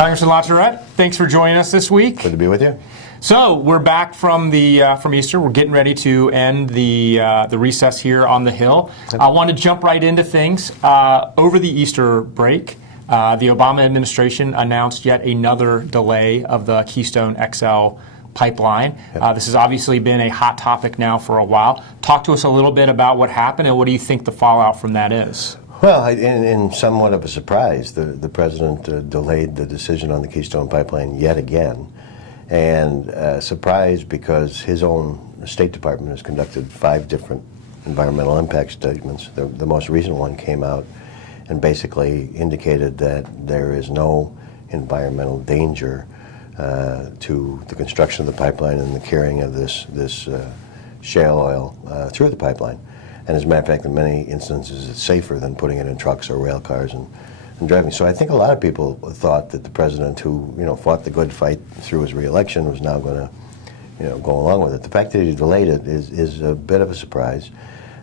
Congressman LaTourette, thanks for joining us this week. Good to be with you. So we're back from Easter. We're getting ready to end the recess here on the Hill. I want to jump right into things. Over the Easter break, the Obama administration announced yet another delay of the Keystone XL pipeline. This has obviously been a hot topic now for a while. Talk to us a little bit about what happened and what do you think the fallout from that is? Well, in somewhat of a surprise, the president delayed the decision on the Keystone pipeline yet again. And surprised because his own State Department has conducted 5 different environmental impact statements. The most recent one came out and basically indicated that there is no environmental danger to the construction of the pipeline and the carrying of this shale oil through the pipeline. And as a matter of fact, in many instances, it's safer than putting it in trucks or rail cars and driving. So I think a lot of people thought that the president, who fought the good fight through his re-election, was now going to go along with it. The fact that he delayed it is a bit of a surprise,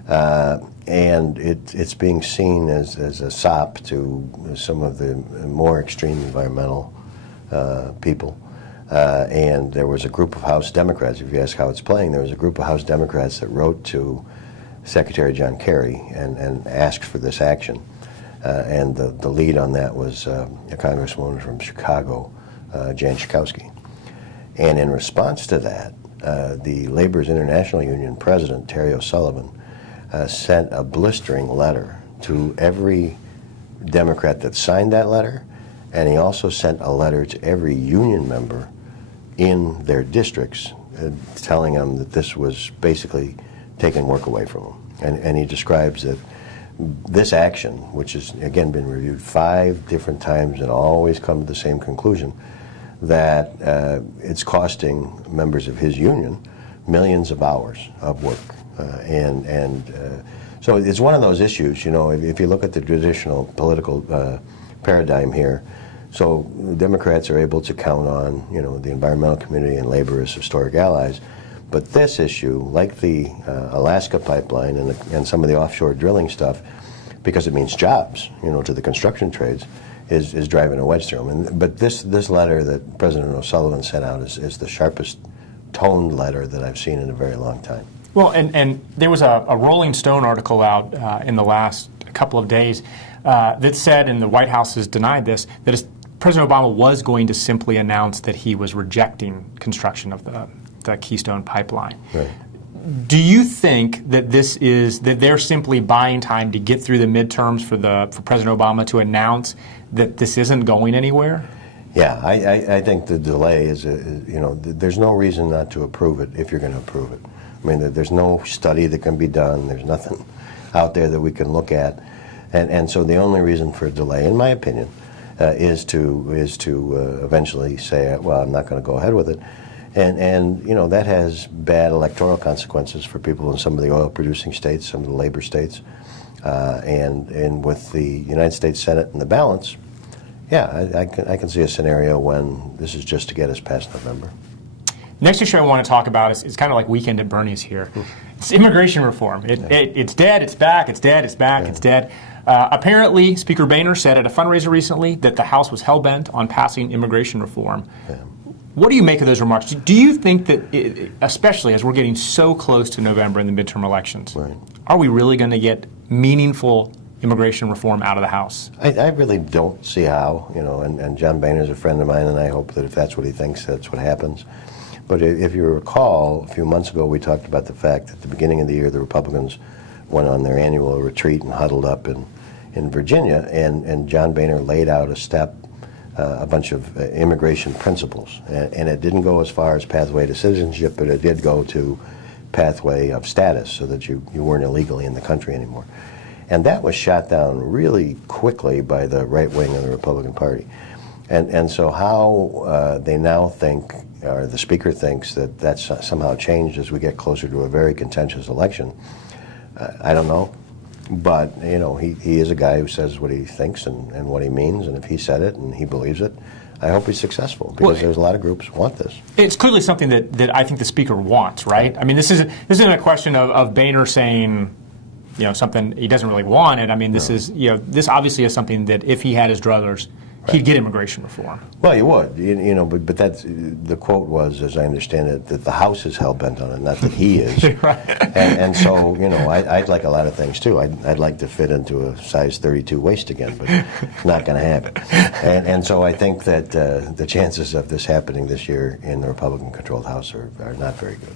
and it's being seen as a sop to some of the more extreme environmental people. And there was a group of House Democrats, if you ask how it's playing, there was a group of House Democrats that wrote to Secretary John Kerry and asked for this action. And the lead on that was a congresswoman from Chicago, Jan Schakowsky. And in response to that, the Labor's International Union president, Terry O'Sullivan, sent a blistering letter to every Democrat that signed that letter, and he also sent a letter to every union member in their districts telling them that this was basically taking work away from them. And he describes that this action, which has, again, been reviewed 5 different times and always come to the same conclusion, that it's costing members of his union millions of hours of work. So it's one of those issues, if you look at the traditional political paradigm here, so Democrats are able to count on, the environmental community and labor as historic allies. But this issue, like the Alaska pipeline and some of the offshore drilling stuff, because it means jobs, to the construction trades, is driving a wedge through them. But this letter that President O'Sullivan sent out is the sharpest toned letter that I've seen in a very long time. Well, and there was a Rolling Stone article out in the last couple of days that said, and the White House has denied this, that President Obama was going to simply announce that he was rejecting construction of the Keystone pipeline. Right. Do you think that that they're simply buying time to get through the midterms for President Obama to announce that this isn't going anywhere? Yeah, I think the delay is there's no reason not to approve it if you're going to approve it. I mean, there's no study that can be done. There's nothing out there that we can look at, and so the only reason for a delay, in my opinion, is to eventually say, well, I'm not going to go ahead with it. And that has bad electoral consequences for people in some of the oil-producing states, some of the labor states, and with the United States Senate in the balance, yeah, I can see a scenario when this is just to get us past November. Next issue I want to talk about is kind of like Weekend at Bernie's here. It's immigration reform. It's dead, it's back, it's dead, it's back, it's dead. Apparently, Speaker Boehner said at a fundraiser recently that the House was hell-bent on passing immigration reform. Yeah. What do you make of those remarks? Do you think that, especially as we're getting so close to November in the midterm elections, right, are we really going to get meaningful immigration reform out of the House? I really don't see how, and John Boehner's a friend of mine, and I hope that if that's what he thinks, that's what happens. But if you recall, a few months ago we talked about the fact that at the beginning of the year the Republicans went on their annual retreat and huddled up in Virginia, and John Boehner laid out a bunch of immigration principles. And it didn't go as far as pathway to citizenship, but it did go to pathway of status so that you weren't illegally in the country anymore. And that was shot down really quickly by the right wing of the Republican Party. And so how they now think, or the Speaker thinks, that that's somehow changed as we get closer to a very contentious election, I don't know. But, he is a guy who says what he thinks and what he means, and if he said it and he believes it, I hope he's successful, because there's a lot of groups who want this. It's clearly something that I think the Speaker wants, right? I mean, this isn't a question of Boehner saying, something he doesn't really want it. I mean, this is, this obviously is something that if he had his druthers, he'd get immigration reform. Well, you would, but that's the quote was, as I understand it, that the House is hell bent on it, not that he is. Right. And so, I'd like a lot of things too. I'd like to fit into a size 32 waist again, but it's not going to happen. And so I think that the chances of this happening this year in the Republican-controlled House are not very good.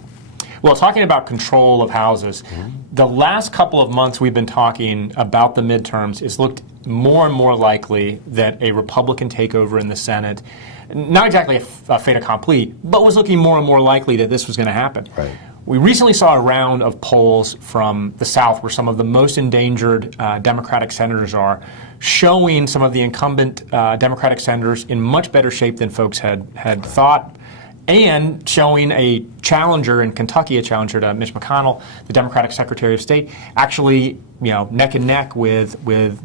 Well, talking about control of houses, the last couple of months we've been talking about the midterms, it's looked more and more likely that a Republican takeover in the Senate, not exactly a fait accompli, but was looking more and more likely that this was going to happen. Right. We recently saw a round of polls from the South where some of the most endangered Democratic senators are, showing some of the incumbent Democratic senators in much better shape than folks had thought, and showing a challenger in Kentucky, a challenger to Mitch McDonald, the Democratic Secretary of State, actually, neck and neck with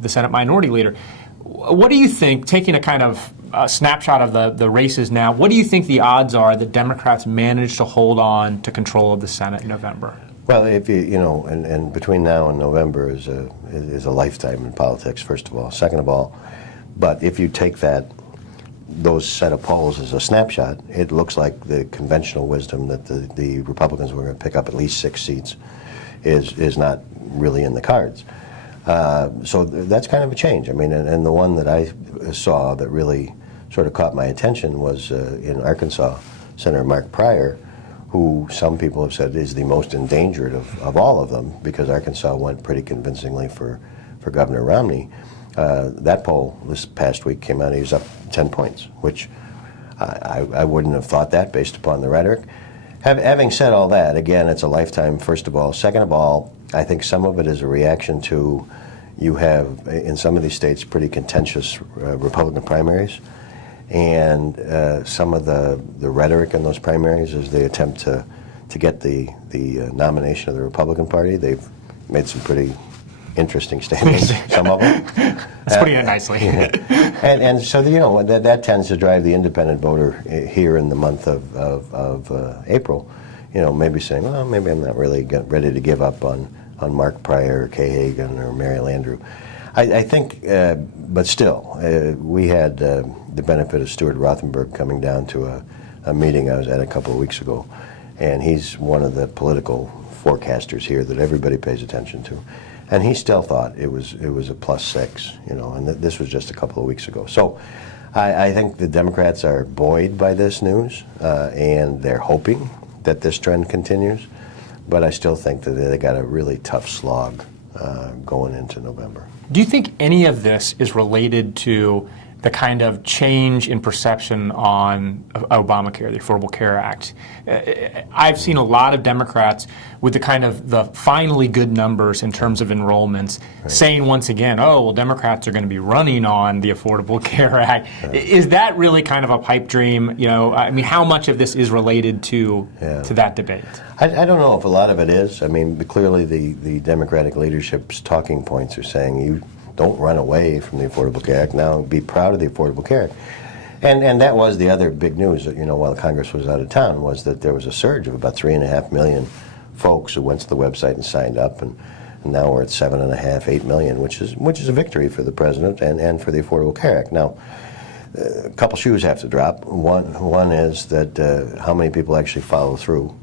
the Senate Minority Leader. What do you think, taking a kind of snapshot of the races now, what do you think the odds are that Democrats manage to hold on to control of the Senate in November? Well, if and between now and November is a lifetime in politics, first of all. Second of all, but if you take those set of polls as a snapshot, it looks like the conventional wisdom that the Republicans were going to pick up at least 6 seats is not really in the cards. So that's kind of a change. I mean, and the one that I saw that really sort of caught my attention was in Arkansas, Senator Mark Pryor, who some people have said is the most endangered of all of them, because Arkansas went pretty convincingly for Governor Romney. That poll this past week came out, he was up 10 points, which I wouldn't have thought that based upon the rhetoric. Having said all that, again, it's a lifetime, first of all. Second of all, I think some of it is a reaction to, you have, in some of these states, pretty contentious Republican primaries. And some of the rhetoric in those primaries is they attempt to get the nomination of the Republican Party. They've made some pretty interesting statements, some of them. That's putting it nicely. And so, that tends to drive the independent voter here in the month of April, maybe saying, well, maybe I'm not really ready to give up on Mark Pryor or Kay Hagan or Mary Landrieu. I think, but still, we had the benefit of Stuart Rothenberg coming down to a meeting I was at a couple of weeks ago, and he's one of the political forecasters here that everybody pays attention to. And he still thought it was a +6, and this was just a couple of weeks ago. So I think the Democrats are buoyed by this news, and they're hoping that this trend continues. But I still think that they got a really tough slog going into November. Do you think any of this is related to the kind of change in perception on Obamacare, the Affordable Care Act? I've seen a lot of Democrats with the finally good numbers in terms of enrollments, right, saying once again, oh, well, Democrats are going to be running on the Affordable Care Act. Right. Is that really kind of a pipe dream? I mean, how much of this is related to that debate? I don't know if a lot of it is. I mean, clearly the Democratic leadership's talking points are saying you don't run away from the Affordable Care Act. Now be proud of the Affordable Care Act. And that was the other big news, while Congress was out of town, was that there was a surge of about 3.5 million folks who went to the website and signed up, and now we're at 7.5, 8 million, which is a victory for the president and for the Affordable Care Act. Now, a couple shoes have to drop. One is that how many people actually follow through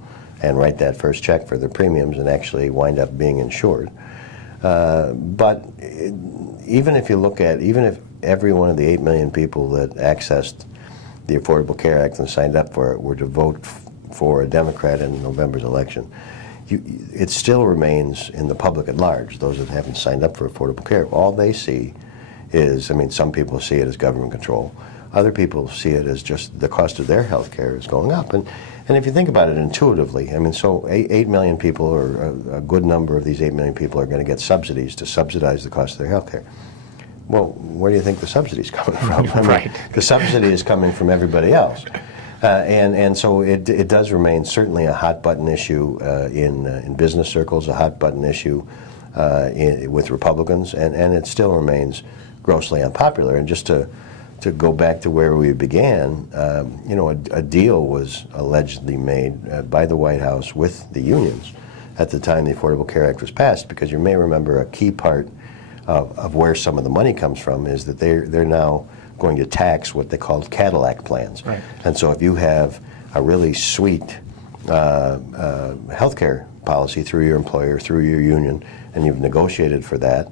and write that first check for their premiums and actually wind up being insured. But even if every one of the 8 million people that accessed the Affordable Care Act and signed up for it were to vote for a Democrat in November's election, it still remains in the public at large, those that haven't signed up for Affordable Care. All they see is, some people see it as government control. Other people see it as just the cost of their health care is going up. And if you think about it intuitively, so 8 million people, or a good number of these 8 million people, are going to get subsidies to subsidize the cost of their health care. Well, where do you think the subsidy is coming from? Right. The subsidy is coming from everybody else. And so it does remain certainly a hot-button issue in business circles, a hot-button issue with Republicans, and it still remains grossly unpopular. And just to go back to where we began, a deal was allegedly made by the White House with the unions at the time the Affordable Care Act was passed, because you may remember a key part of where some of the money comes from is that they're now going to tax what they called Cadillac plans. Right. And so if you have a really sweet health care policy through your employer, through your union, and you've negotiated for that,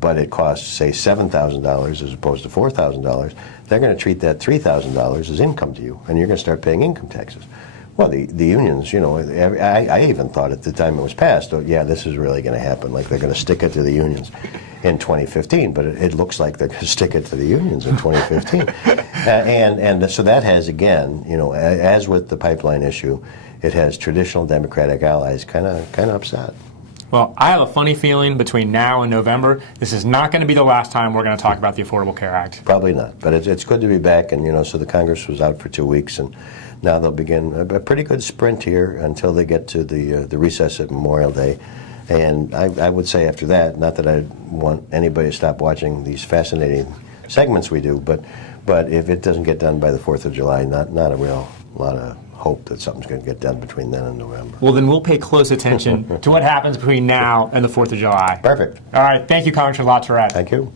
but it costs, say, $7,000 as opposed to $4,000, they're going to treat that $3,000 as income to you, and you're going to start paying income taxes. Well, the unions, you know, I even thought at the time it was passed, oh, yeah, this is really going to happen. Like they're going to stick it to the unions in 2015, but it looks like they're going to stick it to the unions in 2015. And so that has, again, you know, as with the pipeline issue, it has traditional Democratic allies kind of upset. Well, I have a funny feeling between now and November, this is not going to be the last time we're going to talk about the Affordable Care Act. Probably not, but it's good to be back. And, you know, so the Congress was out for 2 weeks, and now they'll begin a pretty good sprint here until they get to the recess at Memorial Day. And I would say after that, not that I want anybody to stop watching these fascinating segments we do, but if it doesn't get done by the 4th of July, not a real lot of hope that something's going to get done between then and November. Well, then we'll pay close attention to what happens between now and the 4th of July. Perfect. All right. Thank you, Congressman LaTourette. Thank you.